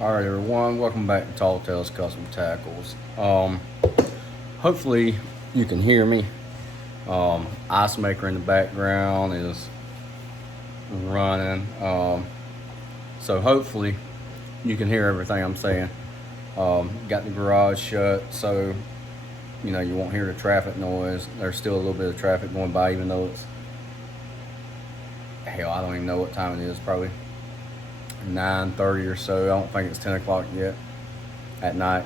Alright everyone, welcome back to Tall Tales Custom Tackles. Hopefully you can hear me. Ice maker in the background is running. So hopefully you can hear everything I'm saying. Got the garage shut, so you won't hear the traffic noise. There's still a little bit of traffic going by, even though it's, hell, I don't even know what time it is, probably 9:30 or so. I don't think it's 10 o'clock yet at night.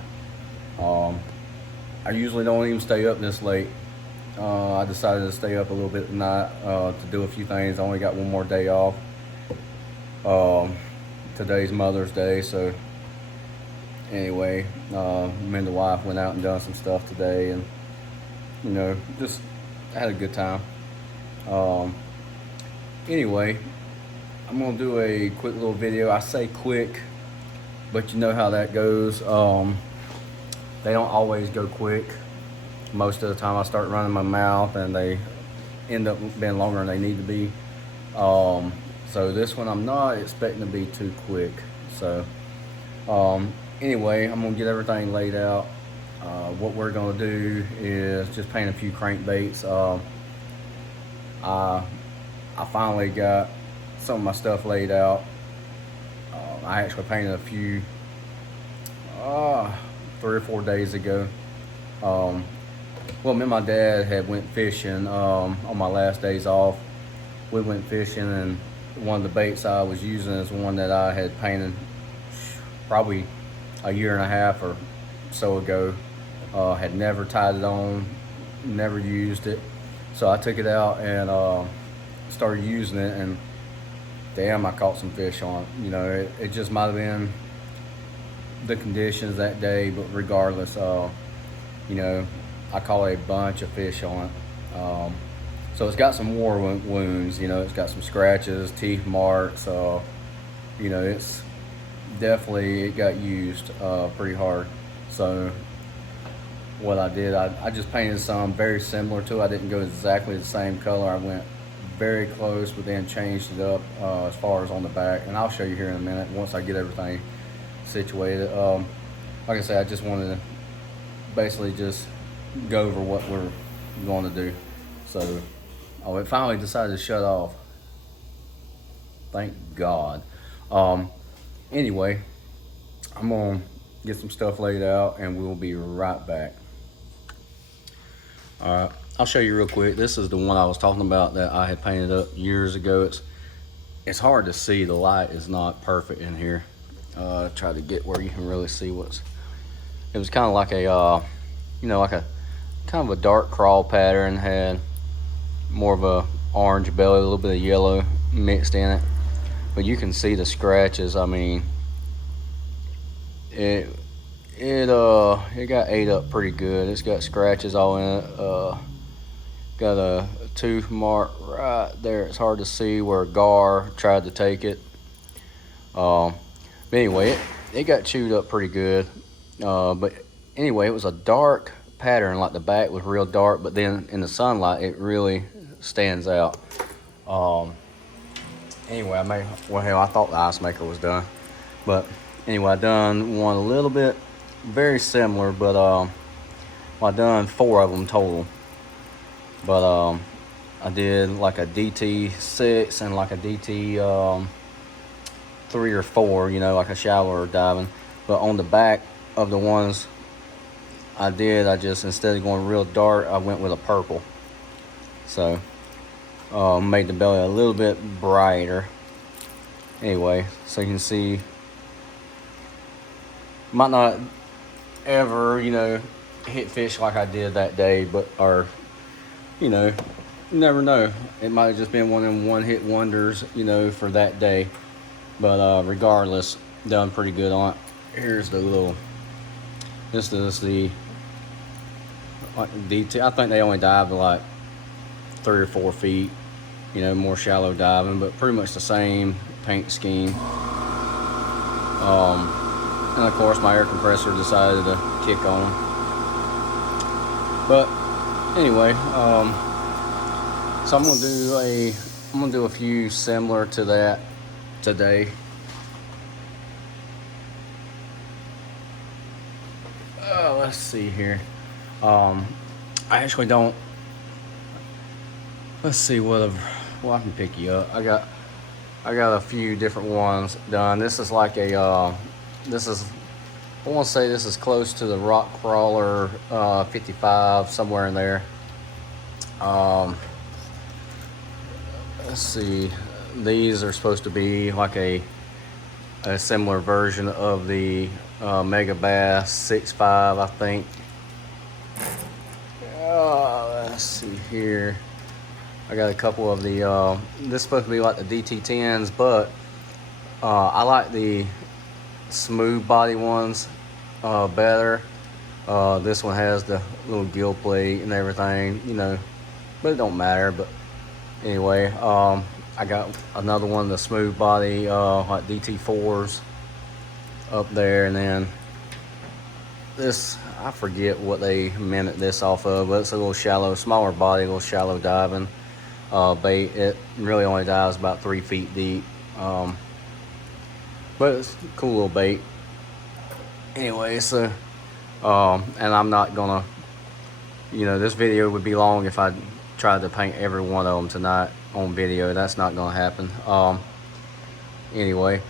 I usually don't even stay up this late. I decided to stay up a little bit tonight to do a few things. I only got one more day off. Today's Mother's Day, so anyway, me and the wife went out and done some stuff today, and just had a good time. Anyway, I'm gonna do a quick little video. I say quick, but you know how that goes. They don't always go quick. Most of the time I start running my mouth and they end up being longer than they need to be. So this one I'm not expecting to be too quick. So anyway, I'm gonna get everything laid out. What we're gonna do is just paint a few crankbaits. I finally got some of my stuff laid out. I actually painted a few 3 or 4 days ago. Well, me and my dad had went fishing on my last days off. We went fishing, and one of the baits I was using is one that I had painted probably a year and a half or so ago. Had never tied it on, never used it. So I took it out and started using it, and damn, I caught some fish on it. It just might have been the conditions that day, but regardless, I caught a bunch of fish on it. So it's got some war wounds, it's got some scratches, teeth marks. It's definitely, it got used pretty hard. So what I did, I just painted some very similar to it. I didn't go exactly the same color. I went very close, but then changed it up as far as on the back, and I'll show you here in a minute once I get everything situated. Like I said, I just wanted to basically just go over what we're going to do. So it finally decided to shut off, thank God. Anyway, I'm gonna get some stuff laid out and we'll be right back. All right, I'll show you real quick. This is the one I was talking about that I had painted up years ago. It's hard to see. The light is not perfect in here. Try to get where you can really see it was kind of like a like a kind of a dark crawl pattern. Had more of a orange belly, a little bit of yellow mixed in it, but you can see the scratches. I mean, it got ate up pretty good. It's got scratches all in it. Got a tooth mark right there. It's hard to see where a gar tried to take it. But anyway, it got chewed up pretty good. But anyway, it was a dark pattern. Like the back was real dark, but then in the sunlight it really stands out. Anyway, I thought the ice maker was done, but anyway, I done one a little bit very similar, but I done 4 of them total. But I did like a DT6 and like a DT 3 or 4, like a shallower diving. But on the back of the ones I just, instead of going real dark, I went with a purple. So made the belly a little bit brighter. Anyway, so you can see, might not ever hit fish like I did that day, but you never know. It might have just been one of them one-hit wonders, for that day. But regardless, done pretty good on it. Here's the little, this is the DT. I think they only dive to like 3 or 4 feet, more shallow diving, but pretty much the same paint scheme. And of course my air compressor decided to kick on. But anyway, so I'm gonna do a few similar to that today. let's see here. I actually don't. Let's see well, I can pick you up. I got a few different ones done. This is like a this is, I want to say this is close to the rock crawler 55, somewhere in there. Let's see. These are supposed to be like a similar version of the Mega Bass 6.5, I think. Let's see here. I got a couple of the, this is supposed to be like the DT10s, but I like the smooth body ones better. This one has the little gill plate and everything, you know, but it don't matter. But anyway, I got another one of the smooth body like DT4s up there, and then this, I forget what they minute this off of, but it's a little shallow, smaller body, little shallow diving bait. It really only dives about 3 feet deep, but it's a cool little bait. Anyway, so and I'm not gonna, you know, this video would be long if I tried to paint every one of them tonight on video. That's not gonna happen. Anyway,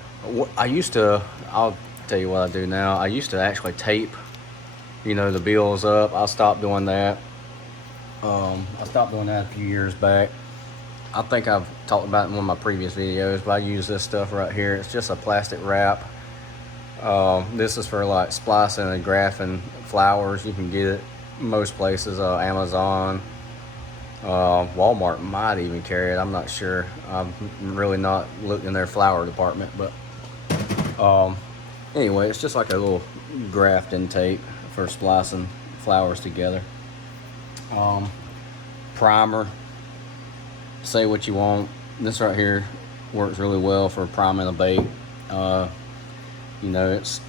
I used to, I'll tell you what I do now. I used to actually tape, you know, the bills up. I stopped doing that. I stopped doing that a few years back. I think I've talked about it in one of my previous videos, but I use this stuff right here. It's just a plastic wrap. This is for like splicing and graphing flowers. You can get it most places, Amazon, Walmart might even carry it. I'm not sure. I've really not looked in their flower department, but anyway, it's just like a little grafting tape for splicing flowers together. Primer, say what you want. This right here works really well for priming a bait. You know, it's,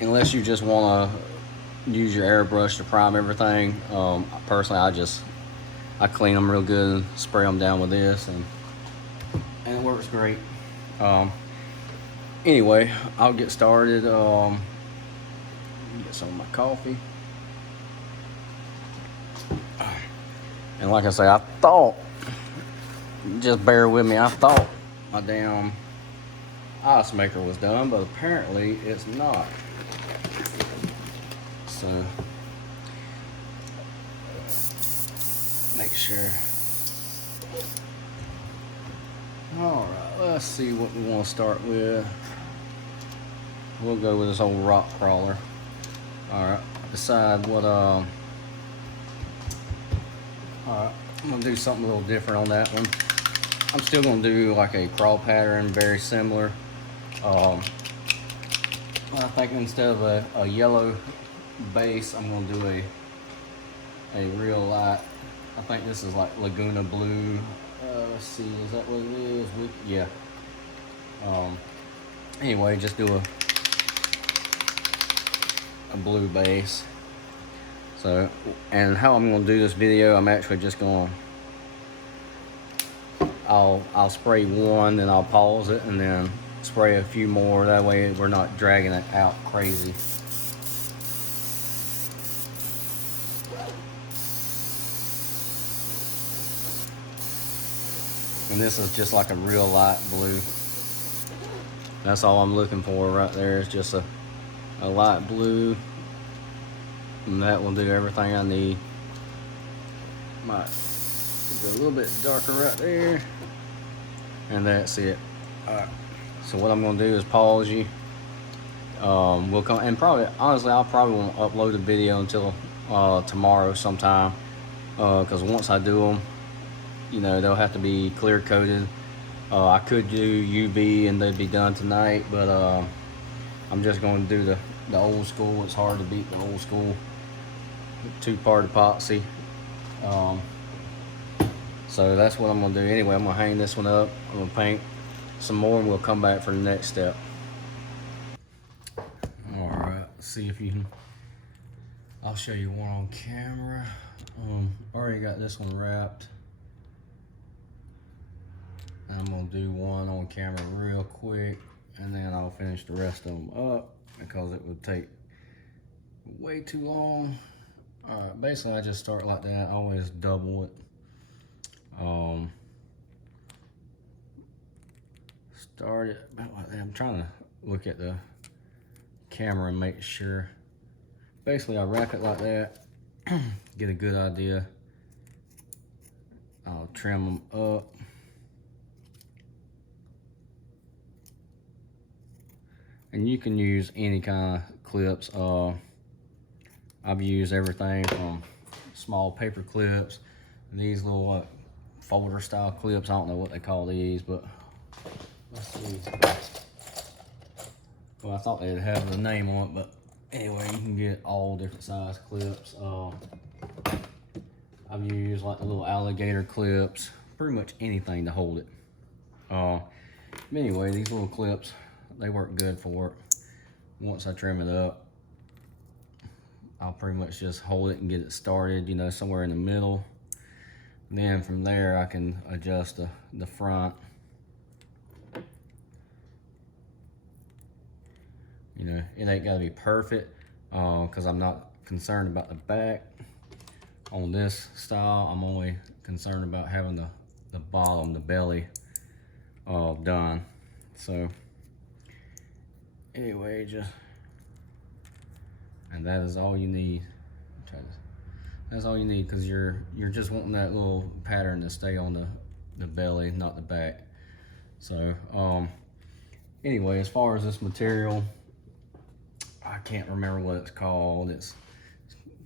unless you just want to use your airbrush to prime everything, personally I clean them real good and spray them down with this, and it works great. Anyway, I'll get started. Get some of my coffee. And like I say, I thought, just bear with me, I thought my damn ice maker was done, but apparently it's not. So make sure. All right, let's see what we want to start with. We'll go with this old rock crawler. All right, decide what all right, I'm gonna do something a little different on that one. I'm still gonna do like a craw pattern, very similar. I think instead of a yellow base, I'm gonna do a real light. I think this is like Laguna Blue. Let's see, is that what it is? Yeah. Anyway, just do a blue base. So, and how I'm gonna do this video, I'm actually just gonna, I'll spray one, then I'll pause it, and then spray a few more. That way we're not dragging it out crazy. And this is just like a real light blue. That's all I'm looking for right there, is just a light blue. And that will do everything I need. Might go a little bit darker right there. And that's it. Alright. So what I'm gonna do is pause you. We'll come, and probably, honestly, I'll probably won't upload the video until tomorrow sometime. Because once I do them, you know, they'll have to be clear coated. I could do UV and they'd be done tonight, but I'm just going to do the old school. It's hard to beat the old school 2-part epoxy. So that's what I'm going to do. Anyway, I'm going to hang this one up. I'm going to paint some more, and we'll come back for the next step. All right, let's see if you can. I'll show you one on camera. Already got this one wrapped. I'm gonna do one on camera real quick, and then I'll finish the rest of them up, because it would take way too long. All right, basically I just start like that. I always double it. Start it about like that. I'm trying to look at the camera and make sure. Basically I wrap it like that, get a good idea. I'll trim them up. And you can use any kind of clips. I've used everything from small paper clips, these little folder style clips. I don't know what they call these, but let's see. Well, I thought they'd have the name on it, but anyway, you can get all different size clips. I've used like the little alligator clips, pretty much anything to hold it. Anyway, these little clips, they work good for it. Once I trim it up, I'll pretty much just hold it and get it started, you know, somewhere in the middle. Then from there, I can adjust the front. You know, it ain't gotta be perfect, because I'm not concerned about the back. On this style, I'm only concerned about having the bottom, the belly, done. So anyway, and that is all you need. That's all you need, because you're just wanting that little pattern to stay on the belly, not the back. So anyway, as far as this material, I can't remember what it's called. It's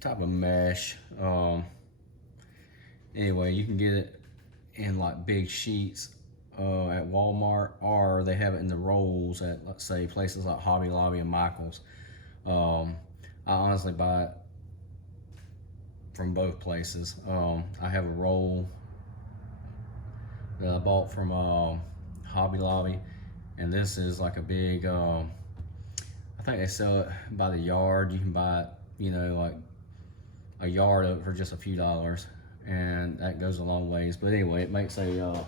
type of mesh. Anyway, you can get it in like big sheets at Walmart, or they have it in the rolls at, let's say, places like Hobby Lobby and Michael's. I honestly buy it from both places. I have a roll that I bought from Hobby Lobby, and this is like a big, I think they sell it by the yard. You can buy it, you know, like a yard of it for just a few dollars, and that goes a long ways. But anyway, it makes a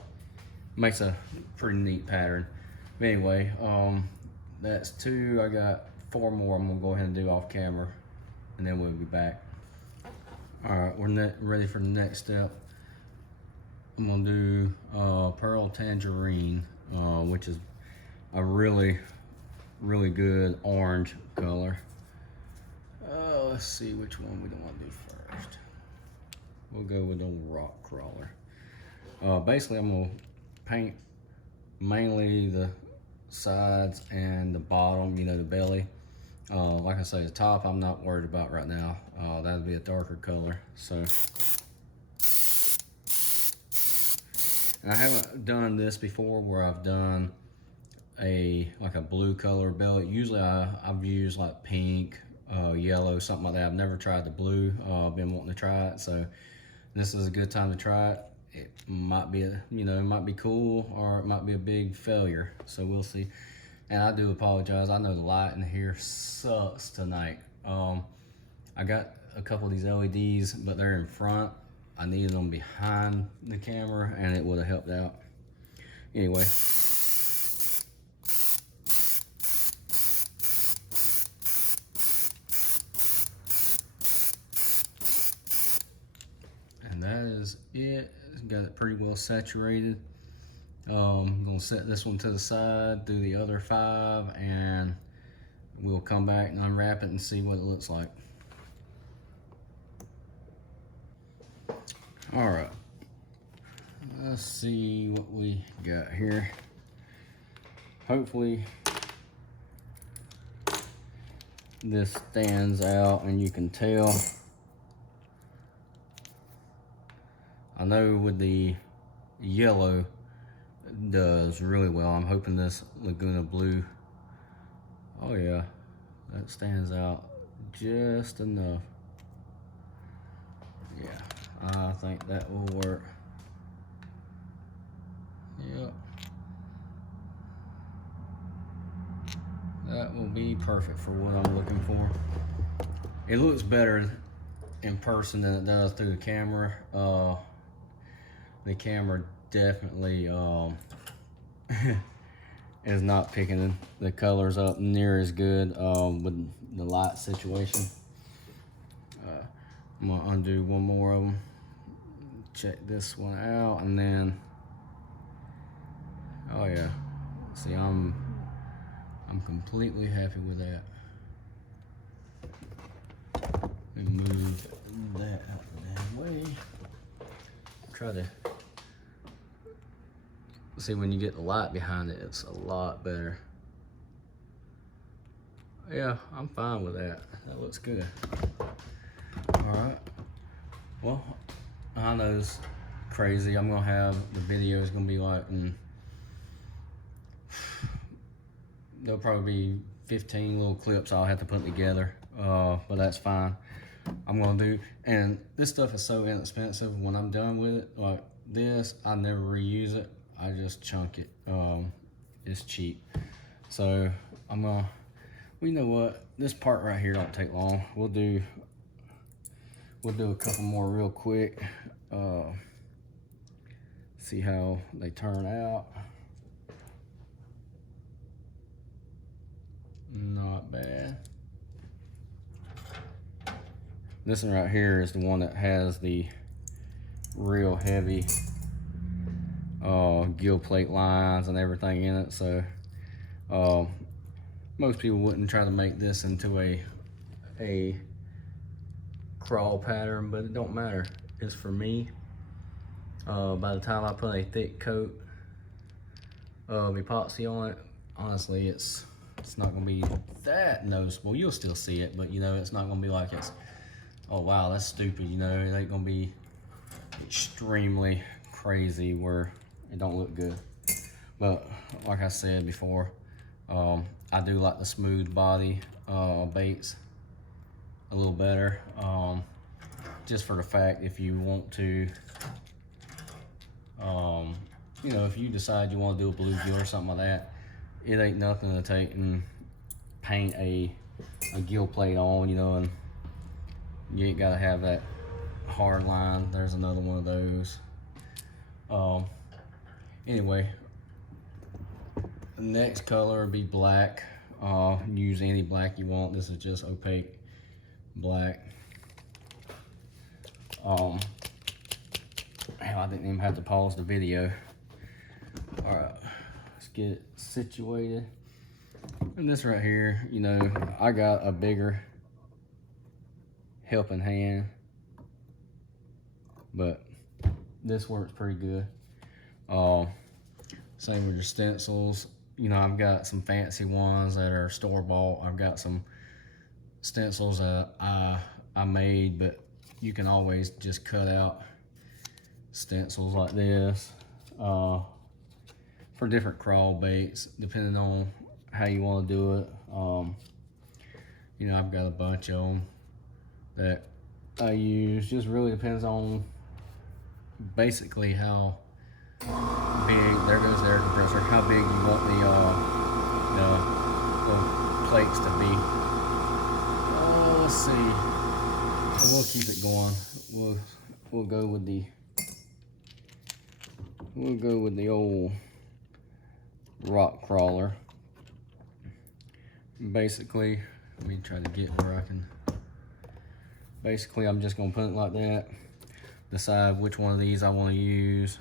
pretty neat pattern. But anyway, that's 2. I got 4 more I'm gonna go ahead and do off camera, and then we'll be back. All right, we're ready for the next step. I'm gonna do Pearl Tangerine, which is a really good orange color. Let's see which one we want to do first. We'll go with the rock crawler. Basically, I'm gonna paint mainly the sides and the bottom, you know, the belly. Like I say, the top I'm not worried about right now. That'll be a darker color. So, and I haven't done this before, where I've done like a blue color belly. Usually I've used like pink, yellow, something like that. I've never tried the blue. I've been wanting to try it, so this is a good time to try it. It might be, you know, it might be cool, or it might be a big failure. So we'll see. And I do apologize. I know the light in here sucks tonight. I got a couple of these LEDs, but they're in front. I needed them behind the camera, and it would have helped out. Anyway. And that is it. Got it pretty well saturated. I'm gonna set this one to the side, do the other 5, and we'll come back and unwrap it and see what it looks like. All right, let's see what we got here. Hopefully this stands out and you can tell. I know with the yellow, it does really well. I'm hoping this Laguna blue, oh yeah, that stands out just enough. Yeah, I think that will work. Yep. That will be perfect for what I'm looking for. It looks better in person than it does through the camera. The camera definitely is not picking the colors up near as good with the light situation. I'm gonna undo one more of them. Check this one out, and then, oh yeah, see, I'm completely happy with that. Let me move that out of the way. Try to see, when you get the light behind it, it's a lot better. Yeah, I'm fine with that. That looks good. All right. Well, I know it's crazy. I'm gonna have the video is gonna be like, there'll probably be 15 little clips I'll have to put together, but that's fine. I'm gonna do, and this stuff is so inexpensive. When I'm done with it, like this, I never reuse it. I just chunk it. It's cheap. So I'm gonna, well, you know what? This part right here don't take long. We'll do a couple more real quick. See how they turn out. Not bad. This one right here is the one that has the real heavy gill plate lines and everything in it. So most people wouldn't try to make this into a crawl pattern, but it don't matter. It's for me. By the time I put a thick coat of epoxy on it, honestly, it's not gonna be that noticeable. You'll still see it, but you know, it's not gonna be like it's, oh wow, that's stupid, you know. It ain't gonna be extremely crazy where it don't look good. But like I said before, I do like the smooth body baits a little better, just for the fact, if you want to, you know, if you decide you want to do a bluegill or something like that, it ain't nothing to take and paint a gill plate on, you know, and you ain't gotta have that hard line. There's another one of those. Anyway, the next color would be black. Use any black you want. This is just opaque black. Hell, I didn't even have to pause the video. All right, let's get it situated. And this right here, you know, I got a bigger helping hand, but this works pretty good. Same with your stencils. You know, I've got some fancy ones that are store-bought. I've got some stencils that I made, but you can always just cut out stencils like this for different crawl baits, depending on how you want to do it. You know, I've got a bunch of them that I use. Just really depends on basically how big, there goes the air compressor, how big you want the plates to be. Let's see. We'll keep it going. We'll go with the old rock crawler. Basically, let me try to get where I can. Basically, I'm just gonna put it like that. Decide which one of these I want to use.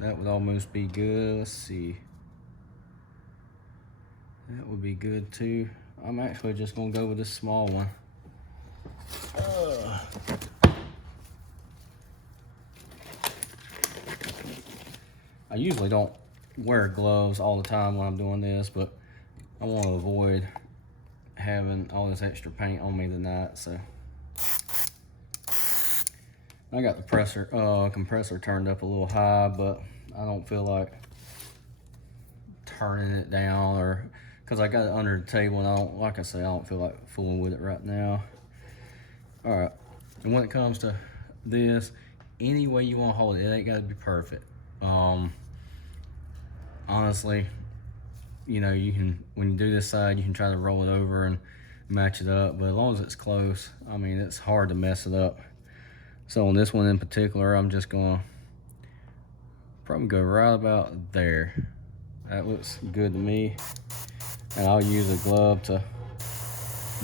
That would almost be good. Let's see. That would be good too. I'm actually just gonna go with this small one. I usually don't wear gloves all the time when I'm doing this, but I want to avoid having all this extra paint on me tonight, so. I got the compressor turned up a little high, but I don't feel like turning it down, or because I got it under the table, and I don't, like I say, I don't feel like fooling with it right now. All right, and when it comes to this, any way you want to hold it, it ain't got to be perfect. Honestly, you know, you can, when you do this side, you can try to roll it over and match it up, but as long as it's close, I mean, it's hard to mess it up. So on this one in particular, I'm just gonna probably go right about there. That looks good to me. And I'll use a glove to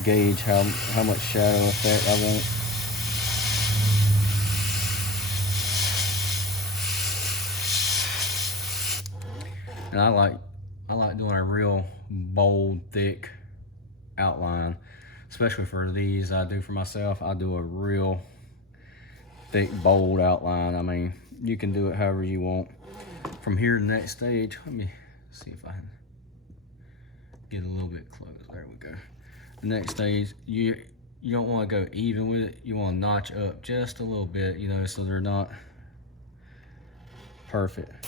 gauge how much shadow effect I want. And I like doing a real bold, thick outline, especially for these I do for myself. I do a real thick, bold outline. I mean, you can do it however you want. From here to the next stage, let me see if I can get a little bit close. There we go. The next stage, you don't want to go even with it. You want to notch up just a little bit, you know, so they're not perfect.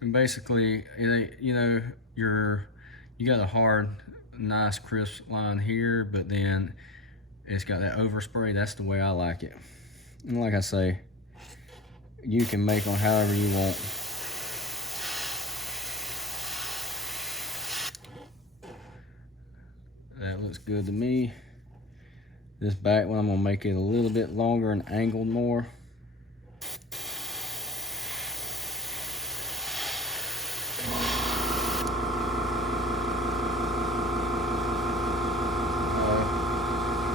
And basically, you know, you got a hard, nice, crisp line here, but then it's got that overspray. That's the way I like it. And like I say, you can make them however you want. That looks good to me. This back one, I'm gonna make it a little bit longer and angled more.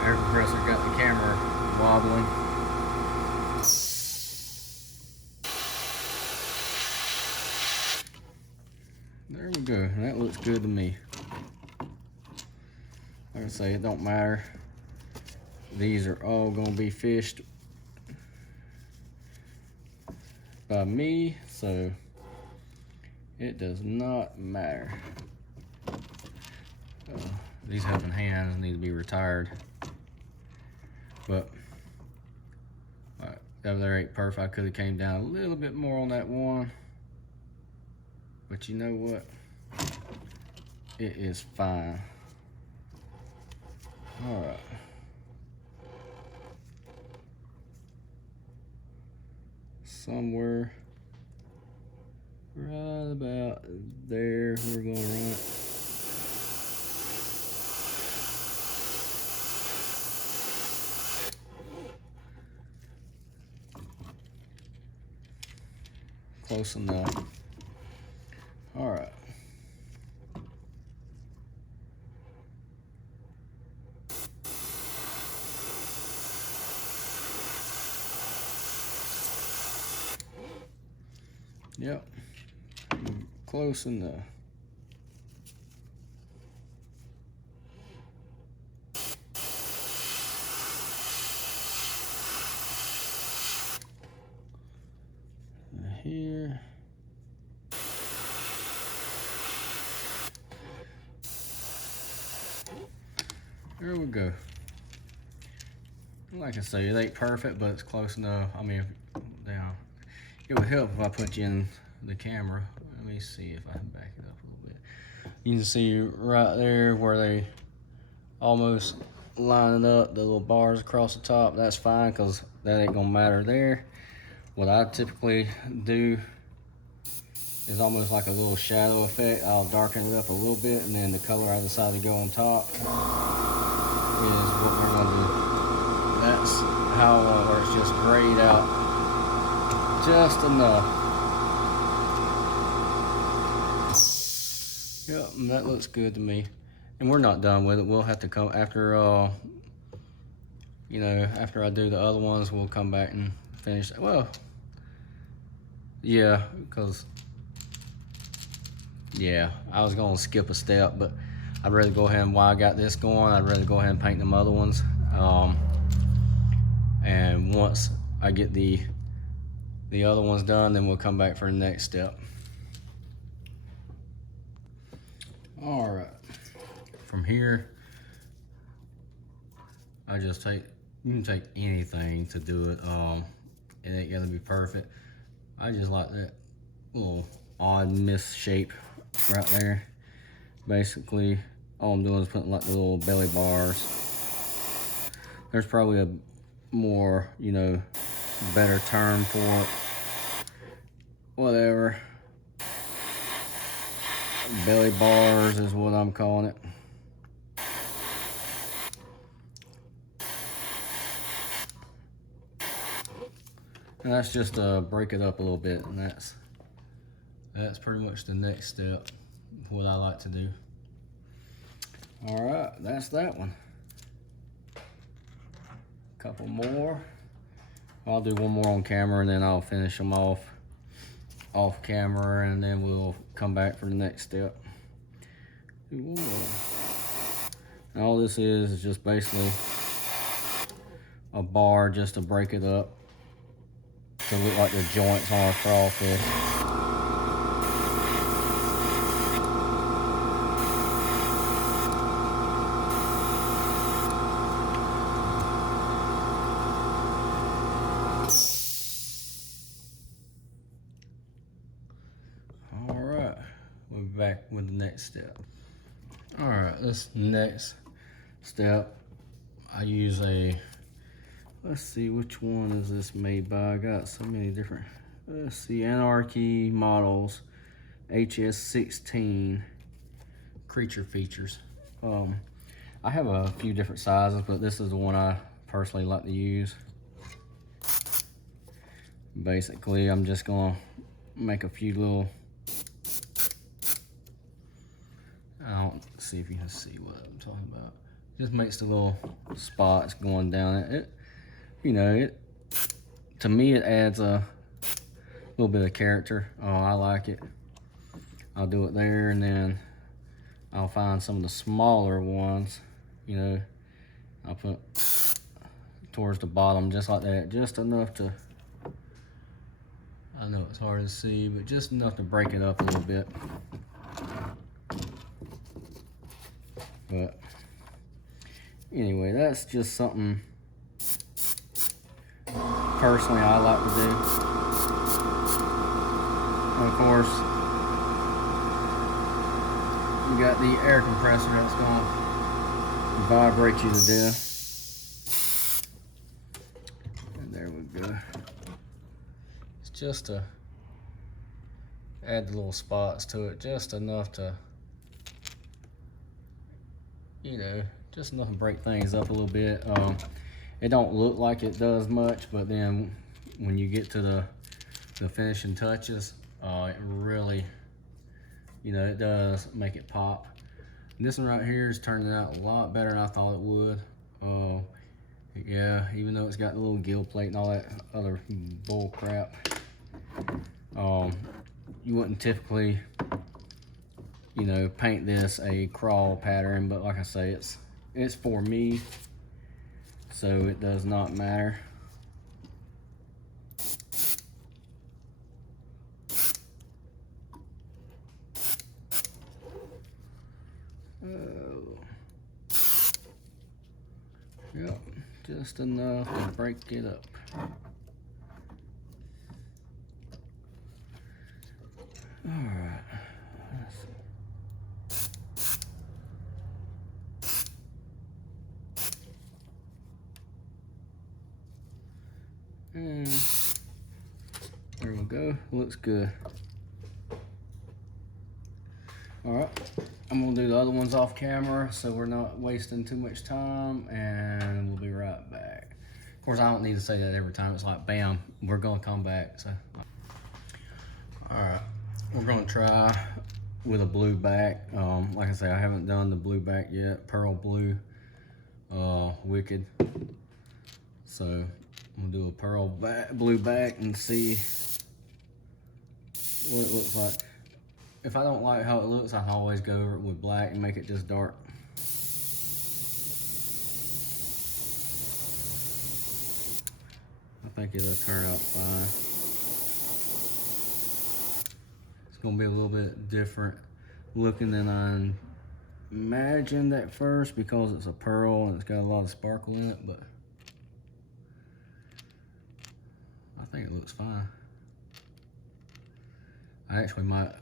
Air compressor got the camera wobbling. There we go. That looks good to me. Like I say, it don't matter. These are all gonna be fished by me, so it does not matter. These helping hands need to be retired. But that there ain't perfect. I could have came down a little bit more on that one, but you know what? It is fine. All right. Somewhere right about there, we're gonna run it. Close enough. All right. Yep. Close enough. Here. There we go. Like I say, it ain't perfect, but it's close enough. I mean, down. It would help if I put you in the camera. Let me see if I can back it up a little bit. You can see right there where they almost lining up, the little bars across the top. That's fine, because that ain't gonna matter there. What I typically do is almost like a little shadow effect. I'll darken it up a little bit, and then the color I decide to go on top is what we're gonna do. That's how I want it, where it's just grayed out just enough. Yep, and that looks good to me. And we're not done with it. We'll have to come after, you know, after I do the other ones, we'll come back and finish. Well, yeah, because, yeah, I was gonna skip a step, but I'd rather go ahead and, while I got this going, I'd rather go ahead and paint them other ones. And once I get the other ones done, then we'll come back for the next step. All right, from here, I just take, you can take anything to do it. It ain't gotta be perfect. I just like that little odd misshape right there. Basically, all I'm doing is putting like the little belly bars. There's probably a more, you know, better term for it. Whatever. Belly bars is what I'm calling it. And that's just to break it up a little bit, and that's pretty much the next step, what I like to do. All right, that's that one. Couple more. I'll do one more on camera, and then I'll finish them off camera, and then we'll come back for the next step. Do one more. And all this is just basically a bar just to break it up to look like the joints on a crawfish. All right, we're back with the next step. All right, this next step, I use let's see, which one is this made by? I got so many different, let's see, Anarchy Models HS16 Creature Features. I have a few different sizes, but this is the one I personally like to use. Basically, I'm just gonna make a few little, I don't see if you can see what I'm talking about. Just makes the little spots going down it. You know, to me it adds a little bit of character. I like it. I'll do it there, and then I'll find some of the smaller ones, you know, I'll put towards the bottom just like that, just enough to, I know it's hard to see, but just enough to break it up a little bit. But anyway, that's just something personally I like to do. And of course, you got the air compressor that's going to vibrate you to death. And there we go. It's just to add the little spots to it, just enough to, you know, just enough to break things up a little bit. It don't look like it does much, but then when you get to the finishing touches, it really, you know, it does make it pop. And this one right here is turning out a lot better than I thought it would. Yeah, even though it's got the little gill plate and all that other bull crap, you wouldn't typically, you know, paint this a crawl pattern, but like I say, it's for me, so it does not matter. Yep, just enough to break it up. All right. And there we go, looks good. All right, I'm gonna do the other ones off camera so we're not wasting too much time, and we'll be right back. Of course, I don't need to say that every time. It's like, bam, we're gonna come back. So, all right, we're gonna try with a blue back. Like I say, I haven't done the blue back yet, pearl blue, wicked. So I'm gonna do a pearl blue back and see what it looks like. If I don't like how it looks, I can always go over it with black and make it just dark. I think it'll turn out fine. It's gonna be a little bit different looking than I imagined at first because it's a pearl and it's got a lot of sparkle in it, but I think it looks fine. I actually might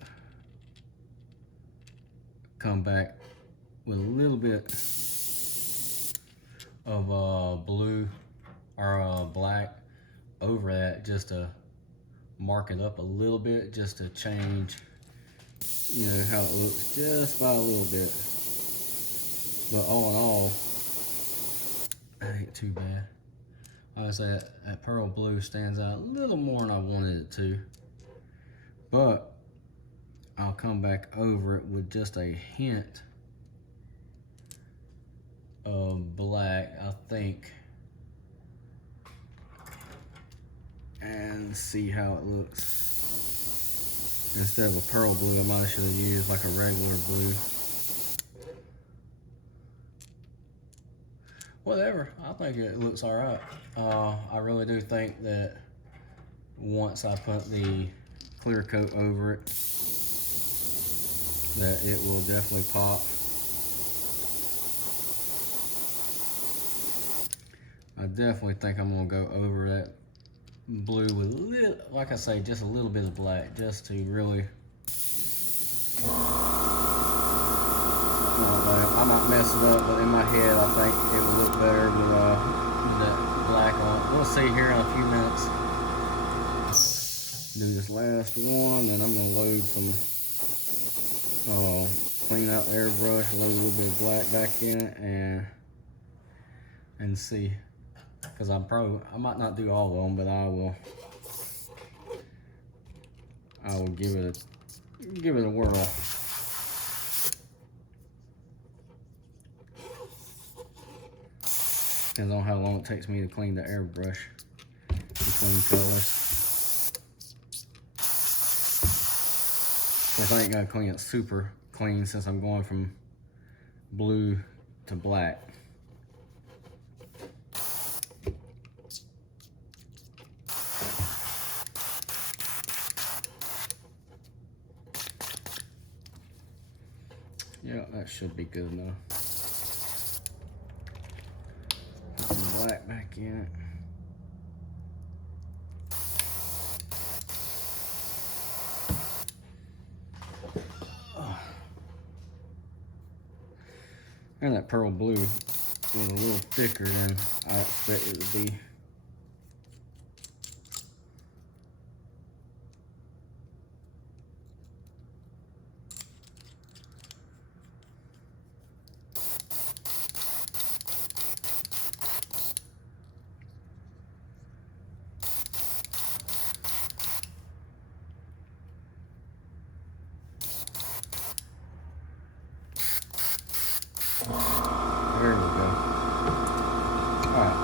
come back with a little bit of blue or black over that, just to mark it up a little bit, just to change, you know, how it looks just by a little bit. But all in all, it ain't too bad. like I said, that pearl blue stands out a little more than I wanted it to. But I'll come back over it with just a hint of black, I think, and see how it looks. Instead of a pearl blue, I might should have used like a regular blue. Whatever, I think it looks all right. I really do think that once I put the clear coat over it, that it will definitely pop. I definitely think I'm gonna go over that blue with a little, like I say, just a little bit of black, just to really. I might mess it up, but in my head, I think it will look better with that black on it. We'll see here in a few minutes. Do this last one, and I'm gonna load some, clean out the airbrush, load a little bit of black back in it, and see. Because I might not do all of them, but I will give it a whirl. Depends on how long it takes me to clean the airbrush between colors. Of course, I ain't gonna clean it super clean since I'm going from blue to black. Yeah, that should be good enough. Put some black back in it. And that pearl blue was a little thicker than I expected it to be. There we go. Alright.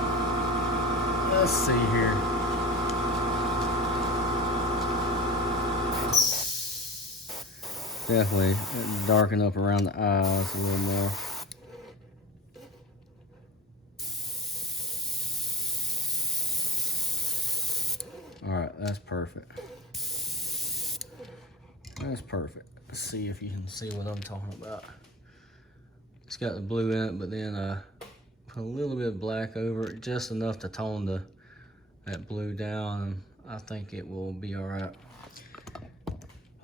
Let's see here. Definitely darken up around the eyes a little more. Alright, that's perfect. That's perfect. Let's see if you can see what I'm talking about. It's got the blue in it, but then put a little bit of black over it, just enough to tone that blue down, and I think it will be all right.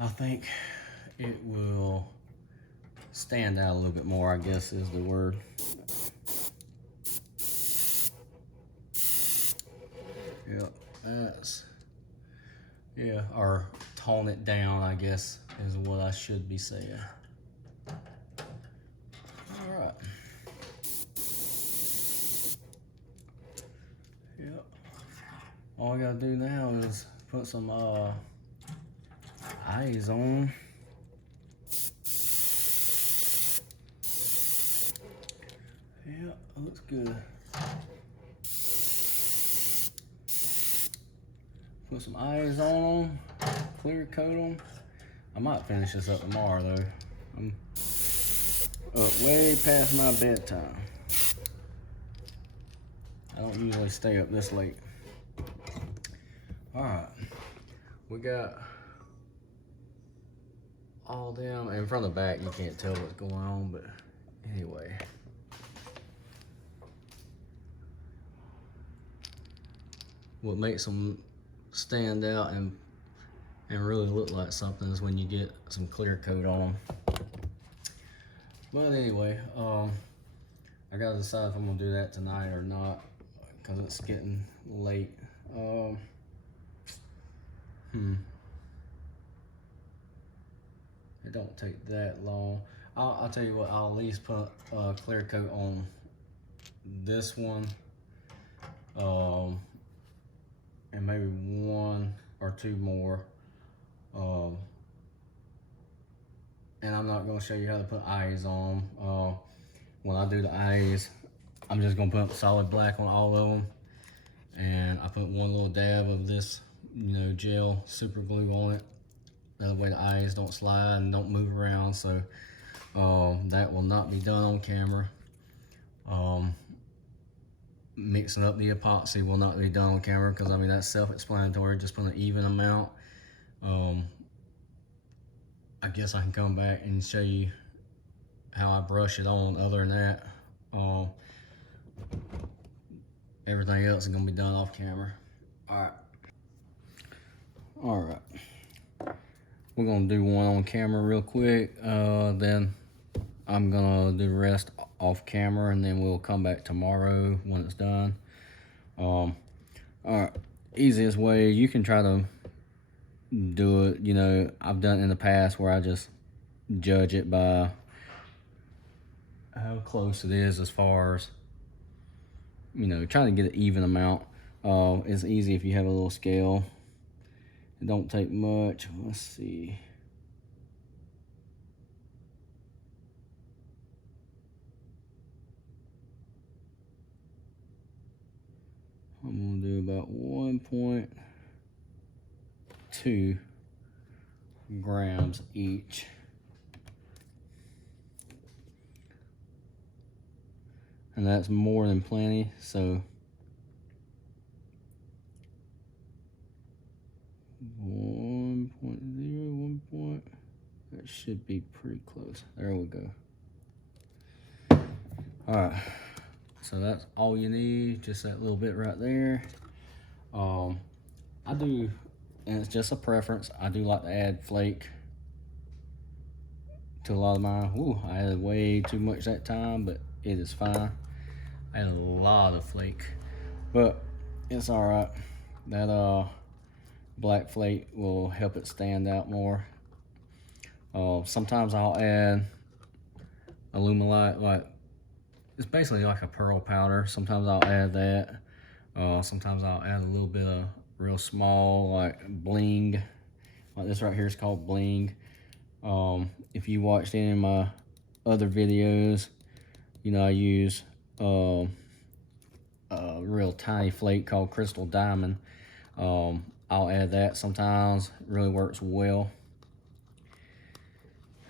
I think it will stand out a little bit more, I guess is the word. Yep, or tone it down, I guess, is what I should be saying. All right. Yep. All I gotta do now is put some eyes on. Yep, looks good. Put some eyes on them, clear coat them. I might finish this up tomorrow though. I'm up way past my bedtime. I don't usually stay up this late. All right, we got all them, and from the back you can't tell what's going on, but anyway. What makes them stand out and really look like something is when you get some clear coat on them. But anyway, I gotta decide if I'm gonna do that tonight or not, because it's getting late. It don't take that long. I'll tell you what, I'll at least put a clear coat on this one and maybe 1 or 2 more. And I'm not gonna show you how to put eyes on. When I do the eyes, I'm just gonna put solid black on all of them, and I put 1 little dab of this, gel super glue on it. That way the eyes don't slide and don't move around. So that will not be done on camera. Mixing up the epoxy will not be done on camera, because I mean that's self-explanatory. Just put an even amount. I guess I can come back and show you how I brush it on. Other than that, everything else is gonna be done off camera. All right. We're gonna do one on camera real quick. Then I'm gonna do the rest off camera, and then we'll come back tomorrow when it's done. All right. Easiest way you can try to do it, I've done it in the past where I just judge it by how close it is, as far as trying to get an even amount. It's easy if you have a little scale. It don't take much. Let's see. I'm gonna do about 1.2 grams each. And that's more than plenty, so 1.0, that should be pretty close. There we go. All right, so that's all you need, just that little bit right there. I do, and it's just a preference, I do like to add flake to a lot of mine. Ooh, I added way too much that time, but it is fine. I had a lot of flake, but it's all right. That black flake will help it stand out more. Sometimes I'll add Alumilite, like it's basically like a pearl powder. Sometimes I'll add that. Sometimes I'll add a little bit of real small, like bling. Like this right here is called bling. If you watched any of my other videos, I use a real tiny flake called crystal diamond. I'll add that sometimes. It really works well.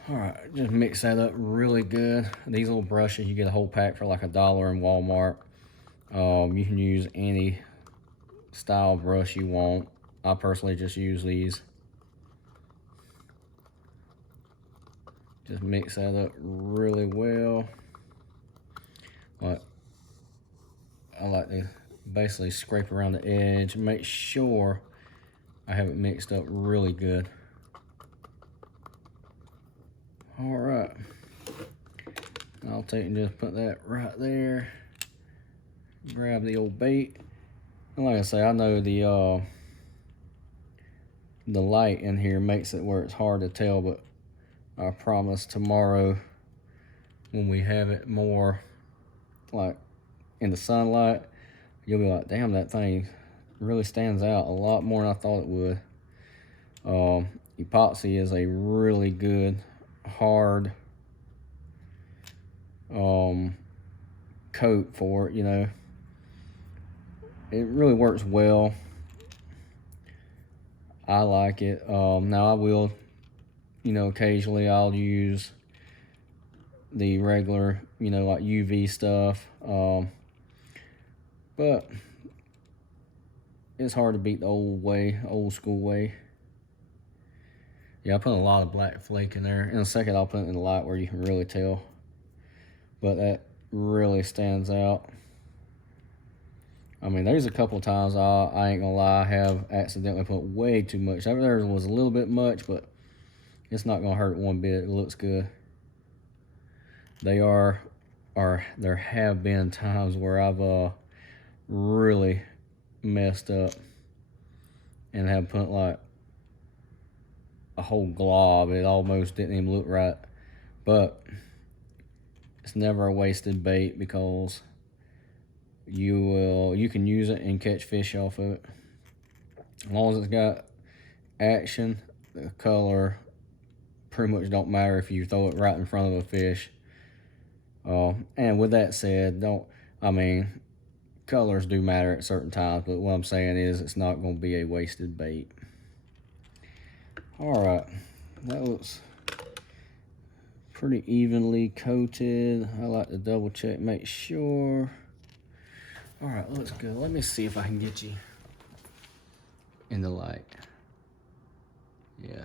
All right, just mix that up really good. These little brushes, you get a whole pack for like $1 in Walmart. You can use any style brush you want. I personally just use these. Just mix that up really well. I like to basically scrape around the edge, make sure I have it mixed up really good. All right, I'll take and just put that right there. Grab the old bait, and like I say, I know the light in here makes it where it's hard to tell, but I promise tomorrow when we have it more like in the sunlight, you'll be like, damn, that thing really stands out a lot more than I thought it would. Epoxy is a really good hard coat for it. It really works well. I like it. Now I will, occasionally I'll use the regular, like UV stuff. But it's hard to beat the old school way. Yeah, I put a lot of black flake in there. In a second, I'll put it in the light where you can really tell. But that really stands out. I mean, there's a couple of times I ain't gonna lie, I have accidentally put way too much. There was a little bit much, but it's not gonna hurt one bit. It looks good. There have been times where I've really messed up and have put like a whole glob. It almost didn't even look right, but it's never a wasted bait, because you can use it and catch fish off of it. As long as it's got action, the color pretty much don't matter if you throw it right in front of a fish. And with that said, colors do matter at certain times, but what I'm saying is it's not going to be a wasted bait. All right, that looks pretty evenly coated. I like to double check, make sure. All right, looks good. Let me see if I can get you in the light. Yeah,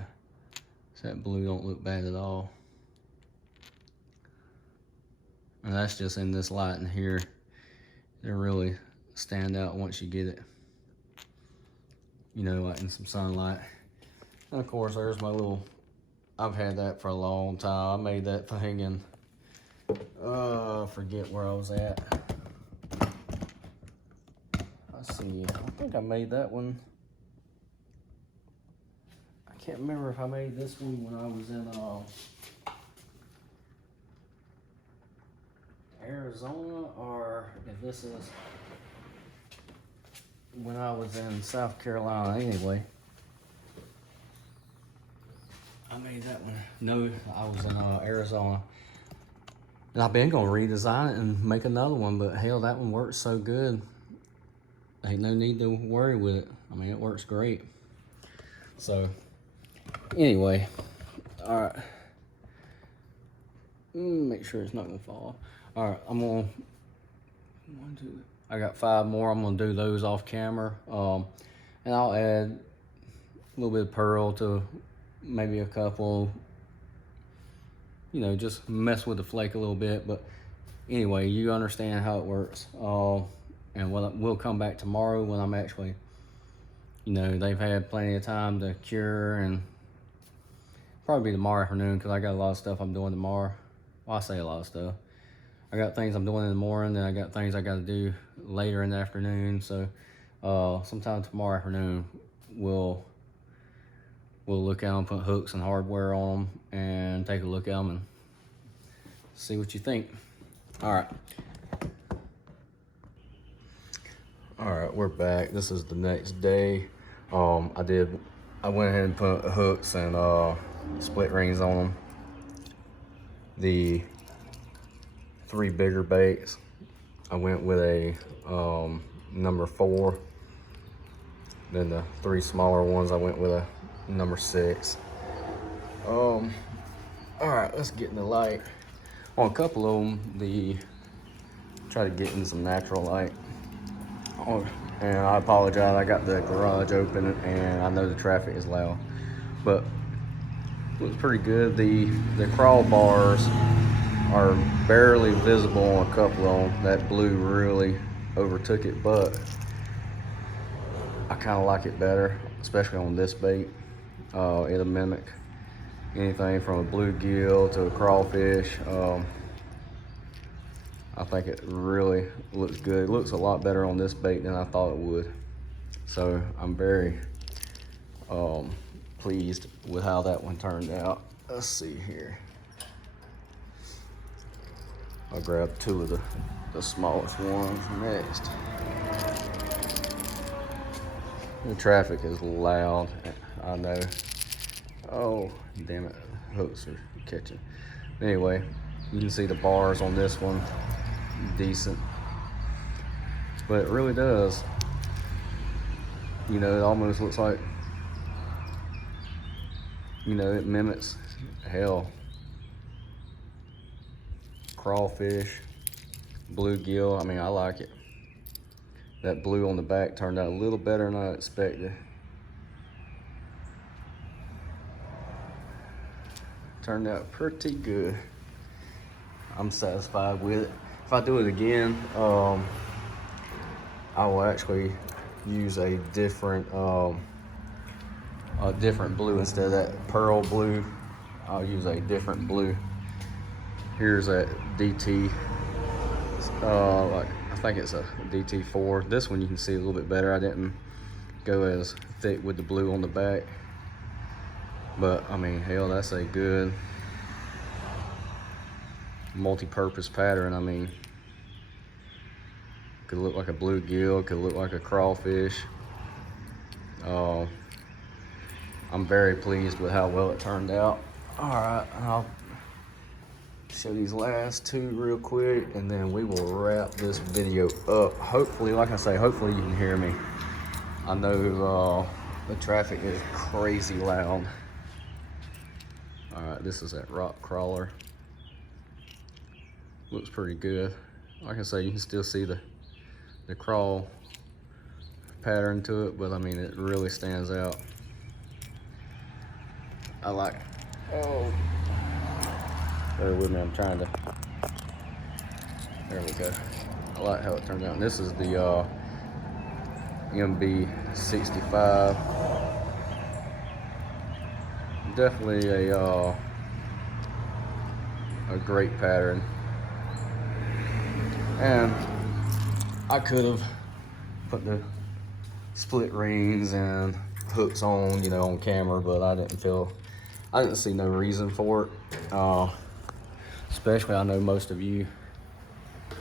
so that blue don't look bad at all. And that's just in this light in here. They really stand out once you get it, like in some sunlight. And of course, there's my little, I've had that for a long time. I made that thing in, I forget where I was at. Let's see, I think I made that one. I can't remember if I made this one when I was in Arizona, or if this is when I was in South Carolina. Anyway, I made that one. No, I was in Arizona. And I've been gonna redesign it and make another one, but hell, that one works so good. Ain't no need to worry with it. It works great. So, anyway, all right. Make sure it's not gonna fall. All right, I'm gonna, I got 5 more. I'm gonna do those off camera. And I'll add a little bit of pearl to maybe a couple, just mess with the flake a little bit. But anyway, you understand how it works. And we'll come back tomorrow when I'm actually, they've had plenty of time to cure, and probably tomorrow afternoon, because I got a lot of stuff I'm doing tomorrow. Well, I say a lot of stuff. I got things I'm doing in the morning, then I got things I got to do later in the afternoon. So sometime tomorrow afternoon, we'll look at them, put hooks and hardware on them, and take a look at them and see what you think. All right. All right, we're back. This is the next day. I went ahead and put hooks and split rings on them. The 3 bigger baits, I went with a number 4. Then the 3 smaller ones, I went with a number 6. All right, let's get in the light. On a couple of them, try to get in some natural light. And I apologize, I got the garage open and I know the traffic is loud, but it looks pretty good. The crawl bars are barely visible on a couple of them. That blue really overtook it, but I kind of like it better, especially on this bait. It'll mimic anything from a bluegill to a crawfish. I think it really looks good. It looks a lot better on this bait than I thought it would. So I'm very pleased with how that one turned out. Let's see here. I'll grab 2 of the smallest ones next. The traffic is loud, I know. Oh, damn it, hooks are catching. Anyway, you can see the bars on this one, decent. But it really does. It almost looks like, it mimics, hell, crawfish, bluegill. I like it. That blue on the back turned out a little better than I expected. Turned out pretty good. I'm satisfied with it. If I do it again, I will actually use a different blue instead of that pearl blue. I'll use a different blue. Here's that DT, I think it's a DT4. This one you can see a little bit better. I didn't go as thick with the blue on the back, but hell, that's a good multi-purpose pattern. Could look like a bluegill, could look like a crawfish. I'm very pleased with how well it turned out. All right, I'll show these last two real quick, and then we will wrap this video up. Hopefully, like I say, hopefully you can hear me. I know the traffic is crazy loud. All right, this is that rock crawler. Looks pretty good. Like I say, you can still see the crawl pattern to it, but I mean, it really stands out. I like, oh, bear with me, I'm trying to, there we go. I like how it turned out. And this is the MB65. Definitely a great pattern. And I could have put the split rings and hooks on, you know, on camera, but I didn't see no reason for it. Especially, I know most of you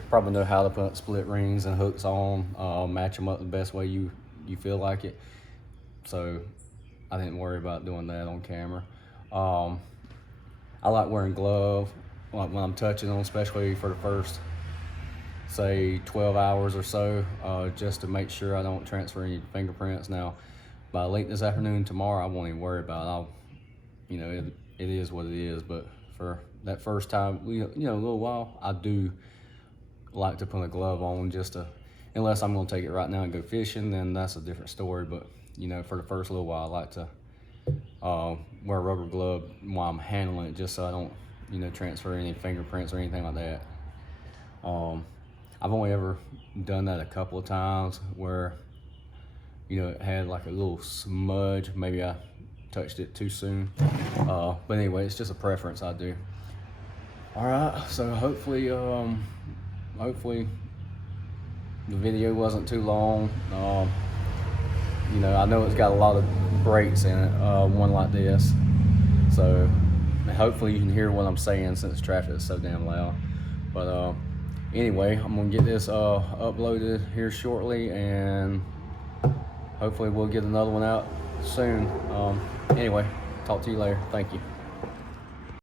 probably know how to put split rings and hooks on, match them up the best way you feel like it. So I didn't worry about doing that on camera. I like wearing gloves like when I'm touching them, especially for the first, say, 12 hours or so, just to make sure I don't transfer any fingerprints. Now, by late this afternoon, tomorrow, I won't even worry about it. You know, it is what it is. But for that first time, you know, a little while, I do like to put a glove on, just to, unless I'm gonna take it right now and go fishing, then that's a different story. But you know, for the first little while, I like to wear a rubber glove while I'm handling it, just so I don't, you know, transfer any fingerprints or anything like that. I've only ever done that a couple of times where, you know, it had like a little smudge. Maybe I touched it too soon. But anyway, it's just a preference I do. All right, so hopefully the video wasn't too long. You know, I know it's got a lot of breaks in it, one like this. So hopefully you can hear what I'm saying since traffic is so damn loud. But anyway, I'm gonna get this uploaded here shortly, and hopefully we'll get another one out soon. Anyway, talk to you later. Thank you.